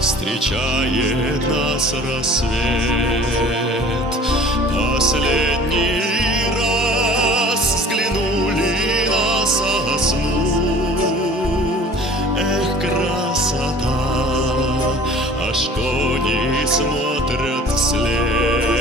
встречает нас рассвет. Последний раз взглянули на сосну. Эх, красота, аж кони смотрят вслед.